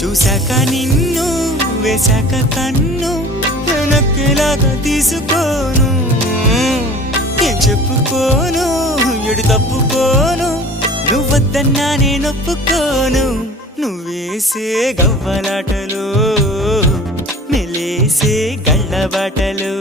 చూశాక నిన్ను వేశాక కన్ను వెనక్కిలాగా తీసుకోను ఏం చెప్పుకోను ఎడు తప్పుకోను నువ్వొద్దన్నా నేనొప్పుకోను నువ్వేసే గవ్వలాటలు మెలేసే గళ్ళబాటలు